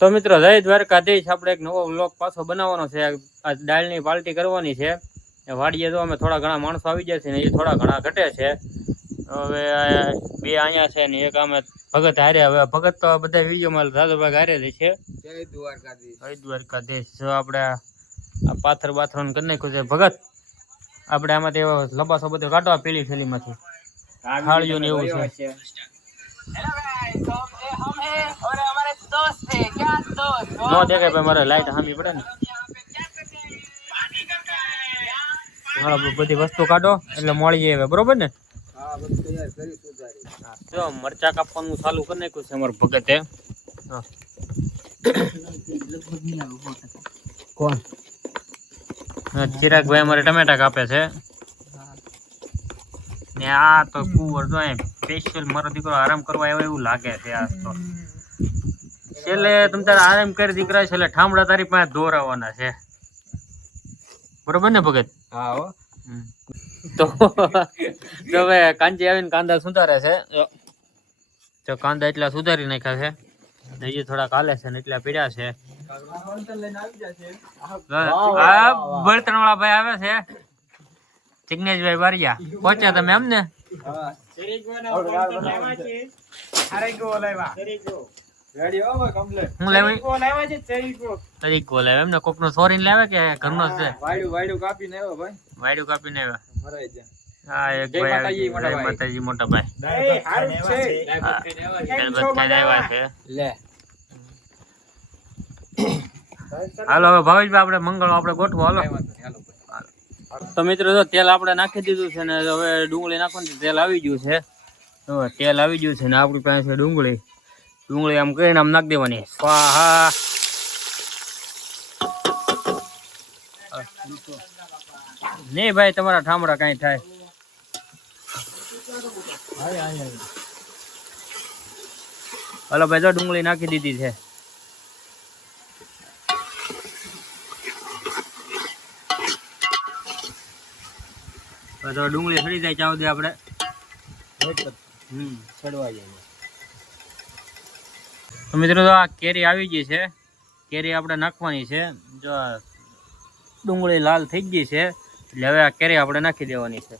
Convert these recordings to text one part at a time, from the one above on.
તો મિત્રો જય દ્વારકાધીશ, આપણે એક નવો વ્લોગ પાછો બનાવવાનો છે. આ દાળની પાર્ટી કરવાની છે. વાડીએ તો અમે થોડા ઘણા માણસો આવી જાય છે ને એ થોડા ઘણા ઘટે છે. હવે બે અહીંયા છે ને એક અમે ભગત હારે. હવે ભગત તો બધા વિડીયોમાં દાદુભાઈ હારે જ છે. જય દ્વારકાધીશ. જય દ્વારકાધીશ. જો આપણે આ પાથર બાથરણ કરી નાખ્યું છે. ભગત આપણે આમાંથી લબાસો બધો કાઢવા પેલી થેલીમાંથી થાળીઓ ને એવું છે. નો દેખાય ભાઈ, મારે લાઈટ હામી પડે ને. બધી વસ્તુ કાઢો એટલે મળી જાય, બરોબર ને? જો મરચા કાપવાનું ચાલુ કરી નાખ્યું છે અમારા ભગતે. કોણ? ચિરાગભાઈ અમારે ટમેટા કાપે છે ને. આ તો કુંવર જો સ્પેશિયલ મારો દીકરો આરામ કરવા આવ્યો એવું લાગે છે. આ તો છેલ્લે તમે તારે આરામ કરી દીકરા, છેલ્લે ઠામડા તારી પાસે દોરાવાના છે, બરોબર ને ભગત? હા હો. તો હવે કાંચી આવીને કાંદા સુધારે છે. તો કાંદા એટલા સુધારી નાખ્યા છે, હજી થોડા કાલે છે ને એટલા પીડ્યા છે. બળતણ વાળા ભાઈ આવે છે, જિગ્નેશભાઈ બારિયા. પહોંચ્યા તમે એમ ને? હું લેવી તરીકો લાવે એમને? કોક નો સોરીને લાવે કે ઘરનો છે? વાયડું કાપીને આવ્યો ભાઈ. વાયડું કાપીને આવ્યા. મરાઈ જાય. હા, એક ભાઈ માતાજી મોટા ભાઈ આવ્યા છે. લે હાલો હવે ભાવેશભાઈ આપણે મંગળ આપણે ગોઠવો. હાલો તો મિત્રો જો તેલ આપણે નાખી દીધું છે ને હવે ડુંગળી નાખવાનું. તેલ આવી ગયું છે, તેલ આવી ગયું છે ને આપણી પાસે છે ડુંગળી. ડુંગળી આમ કરીને આમ નાખી દેવાની. સ્વાહા. નહીં ભાઈ, તમારા ઠામડા કઈ થાય. હાલો ભાઈ, જો ડુંગળી નાખી દીધી છે. તો ડુંગળી સડી જાય ત્યાં સુધી આપણે ચડવા જાય. તો મિત્રો તો આ કેરી આવી ગઈ છે. કેરી આપણે નાખવાની છે. જો ડુંગળી લાલ થઈ ગઈ છે એટલે હવે આ કેરી આપણે નાખી દેવાની છે.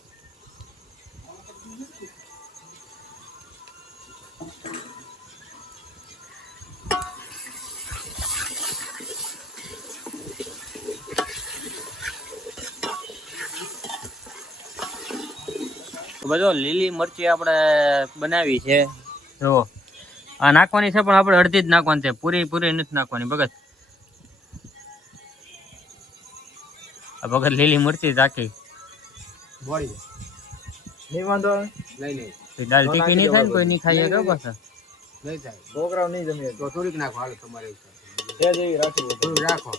બધો લીલી મરચી આપણે બનાવી છે. જો આ નાખવાની છે પણ આપણે અડધી જ નાખવાની છે, પૂરી નથી નાખવાની. ભગત આ ભગત લીલી મરચી રાખી. દાલ ટીકી નહીં થાય ને? કોઈ નહીં ખાઈએ કે પાછા નહીં થાય. છોકરાઓ નહીં જમે તો થોડીક નાખો. હાલો તમારે થોડું રાખો.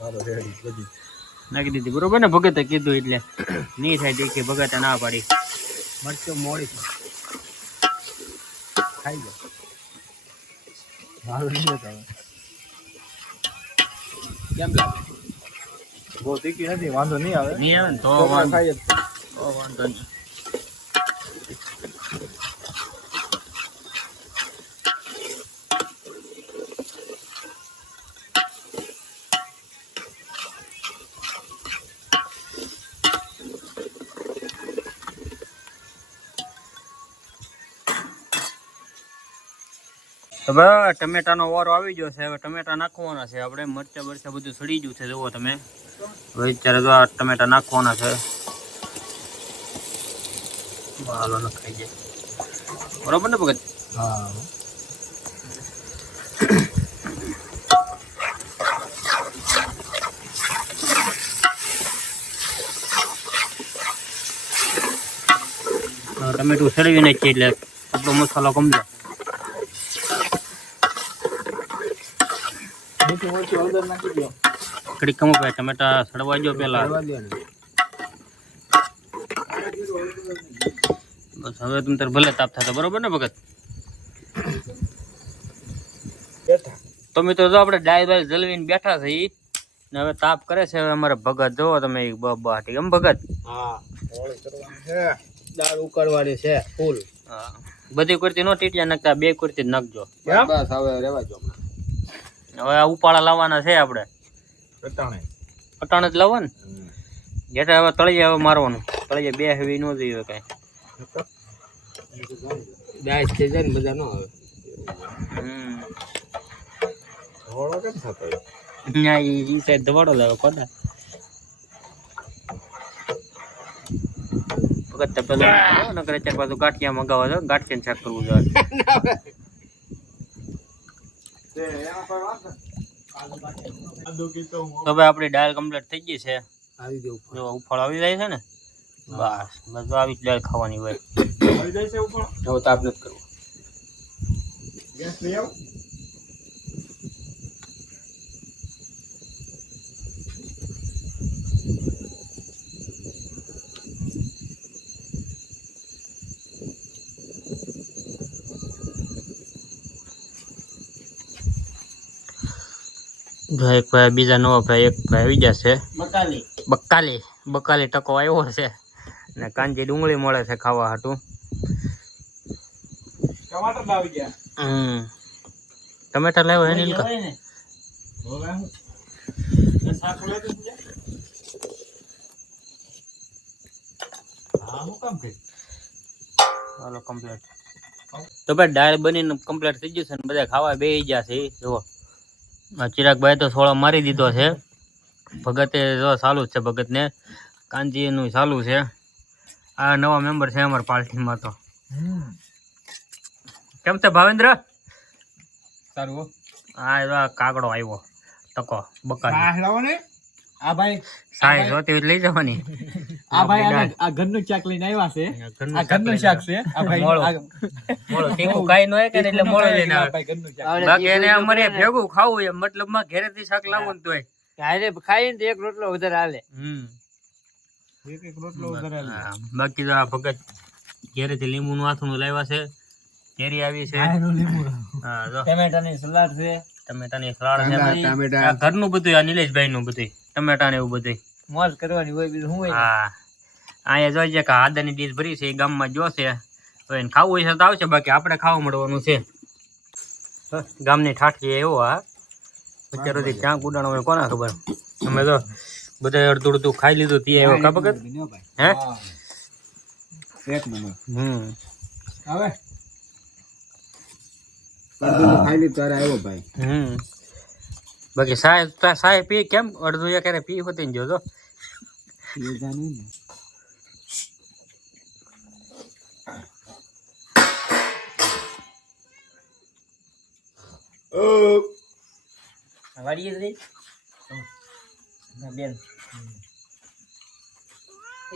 હાલો રેડી બધી નાખી દીધી, બરોબર ને? ભગતે કીધું એટલે નહીં થાય ટીકી. ભગતે ના પાડી. મરચો મોડી ખાઈ જાય. હાલો નહીં થાય. કેમ લાગે? બહુ તીખી નથી, વાંધો નહીં આવે. નહીં આવે ને તો વાંધો નહીં. તો બરાબર, ટમેટાનો વારો આવી ગયો છે. હવે ટમેટા નાખવાના છે આપણે. મરચા બરચા બધું સડી ગયું છે, જુઓ તમે. હવે અત્યારે તો આ ટમેટા નાખવાના છે. હાલો નખાઈ જાય, બરોબર ને ભગત? હા. ટમેટું સળવી નાખીએ એટલે આપણો મસાલો કમજો. કડી કમો ભાઈ, ટમેટા સડવા જો પેલા. બસ હવે તમે તાર ભલે તાપ થતા, બરોબર ને ભગત? તો મિત્રો જો આપણે ડાય બાય જલવીને બેઠા છે ને હવે તાપ કરે છે. હવે અમારે ભગત જોવો તમે, બહાટી કેમ ભગત? દાળ ઉકળવાની છે ફૂલ. બધી કુર્તી નો ટીટિયા નાખતા, 2 કુર્તી જ નાખજો. બસ હવે રેવા જો હવે આ ઉપાળા લાવવાના છે આપણે. અટાણે જ લાવવા ને. જેટલે હવે તળિયે હવે મારવાનું. તળિયે 2 હેવી નો જોઈએ કઈ. દાસ થઈ જાય ને મજા ન આવે. હોળો કેમ થતો? ના ઈ સાઈડ દવાડો લાવે કોડા. વખત પેલા નકર ચાર પાછું ગાંઠિયા મંગાવવા છે, ગાંઠિયા શાક કરવું જોઈએ. તો ભાઈ આપણી દાળ કમ્પ્લીટ થઈ ગઈ છે. આવી ગયો જો ઉફાળ આવી જાય છે ને, બસ બસ આવી જ દાળ ખાવાની હોય. આવી જાય છે ઉપર. હવે તાપ નથી કરવો. ગેસ લઈ આવ. એક ભાઈ બીજા નવા ભાઈ એક ભાઈ આવી જશે. બકાલી બકાલી ટકો આવ્યો છે ને કાંજી ડુંગળી મળે છે ખાવા હાટું. ટમાટર લાવી ગયા. ટમેટા લાવ્યો એની હવે હું શાક લેતો છે. હા હું કામ કરી. હાલો કમ્પ્લીટ. તો ભાઈ દાળ બનીને કમ્પ્લીટ થઈ ગયું છે ને બધા ખાવા બેસી ગયા છે. જુઓ ચિરાગભાઈ તો સોળો મારી દીધો છે. ભગતે જો ચાલુ જ છે, ભગત ને કાંજી નું ચાલુ છે. આ નવા મેમ્બર છે અમારા પાર્ટીમાં. તો કેમ છે ભાવેન્દ્ર? સારું. આ કાગડો આવ્યો ટકો બકાલી. લાવો ને આ ભાઈ સાઈ જોતી હોય લઈ જવાની. આ ભાઈ આ ઘરનું શાક લઈને આવ્યા છે. આ ઘરનું શાક છે. આ ભાઈ મોળો તીખું કાઈ ન હોય કે એટલે મોળો લઈને આવે. ભાઈ ઘરનું શાક. બાકી એને અમારે ભેગું ખાવું એમ મતલબ માં ઘરેથી શાક લાવવું તોય હારે ખાઈને એક રોટલો વધારે હાલે. એક રોટલો વધારે હાલે. બાકી તો આ ભગત ઘરેથી લીંબુ નું આથું લાવ્યા છે. કેરી આવી છે. હા જો ટમેટાની સલાડ છે. ટમેટાની સલાડ છે. આ ઘરનું બધું, આ નિલેશભાઈ નું બધું ટમેટા ને એવું બધું મોજ કરવાની હોય, બીજું શું હોય. હા અહીંયા જોઈ કે આદાની ડીશ ભરી છે એ ગામમાં જોશે તો એને ખાવું હોય તો આવશે. બાકી આપણે ખાવા મળવાનું છે. ગામની ઠાઠી એવો. હા અત્યાર સુધી ક્યાં ઉડાણો હોય કોને ખબર. અમે તો બધા અડધું અડધું ખાઈ લીધું તે એવો ખબર હે. એક નંબર. હવે ખાઈ લીધું તારે આવ્યો ભાઈ. બાકી સાહેબ પી કેમ અડધું એ ક્યારે પી હોતી જો તો વાડીએ બેન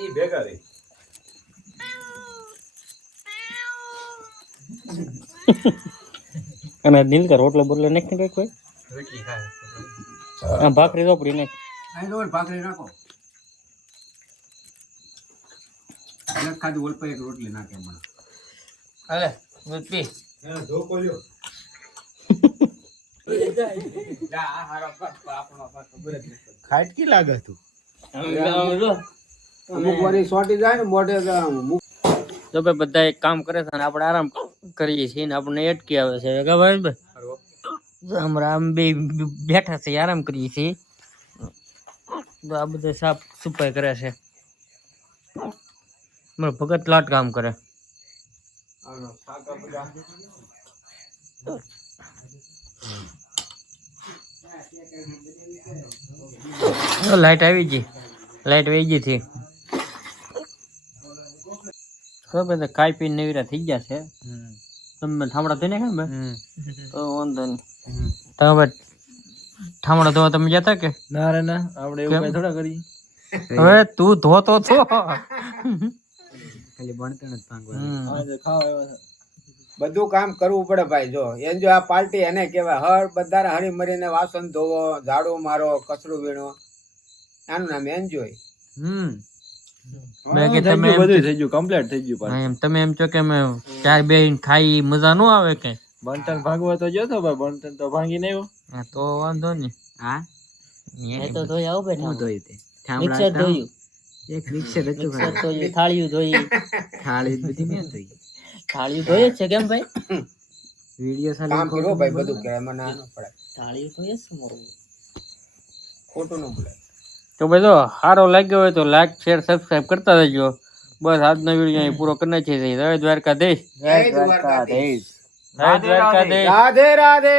ઈ ભેગા રહી. અને નીલકા રોટલો બોટલો નાખી કઈ કોઈ રોટલી ખાય. આ ભાખરી ચોપડી નાખ. અહીં રોલ ભાખરી નાખો. અલગ ખાધું ઓલ પર એક રોટલી નાખે હમણાં. હાલે દૂધ પી. એને ધોકો લ્યો. ખાટકી લાગે તું. અમુક વારી સોટી જાય ને મોઢે તો ભાઈ બધા એક કામ કરે છે અને આપણે આરામ કરીએ છીએ ને આપણને અટકી આવે છે. હમણાં આમ બે બેઠા છે આરામ કરીએ છીએ. તો આ બધા સાફ સફાઈ કરે છે. મારો ભગત લાટ કામ કરે. લાઈટ આવી ગઈ. લાઈટ વહી ગઈ હતી. ખબર ખાઈ પીને નવીરા થઈ ગયા છે. તમે ઠામડા ધોઈ નાખ્યા ને તો વાંધો નહીં. તમે ઠામડા ધોવા તમે જતા કે ના રે ના, આપણે એવું કઈ થોડા કરીએ. હવે તું ધોતો છો ખાલી ભણતણ જ ભાંગવાનું. બધું કામ કરવું પડે ભાઈ. જો એમ જો આ પાર્ટી એને કેવાય હર બધા હળી મરીને વાસણ ધોવો, ઝાડુ મારો, કચરું વીણો, આનું નામ એન્જોય. તમે એમ છો કે અમે ચાર બે ખાઈ મજા નો આવે કે બણતણ ભાગવા તો જતો ભાઈ, બણતણ તો ભાંગી નહીં. તો વાંધો નહીં. હા એ તો ધોઈ આવ બે હું ધોઈ તે મિક્સર ધોયું. એક મિક્સર હતું, થાળીયું ધોઈ. થાળી બધી મેં ધોઈ. થાળીઓ ધોઈ જ છે કેમ ભાઈ? કામ કર્યો ભાઈ બધું કે એમાં ના ન પડે થાળીઓ ધોઈ જ છે મારું. ખોટું ન પડે. તો ભાઈ જો સારો લાગ્યો હોય તો લાઈક શેર સબસ્ક્રાઇબ કરતા રહેજો. બસ આજનો વિડીયો અહીં પૂરો કરી નાખીએ છીએ. જય દ્વારકાધીશ. જય દ્વારકાધીશ. જય દ્વારકાધીશ. રાધે રાધે.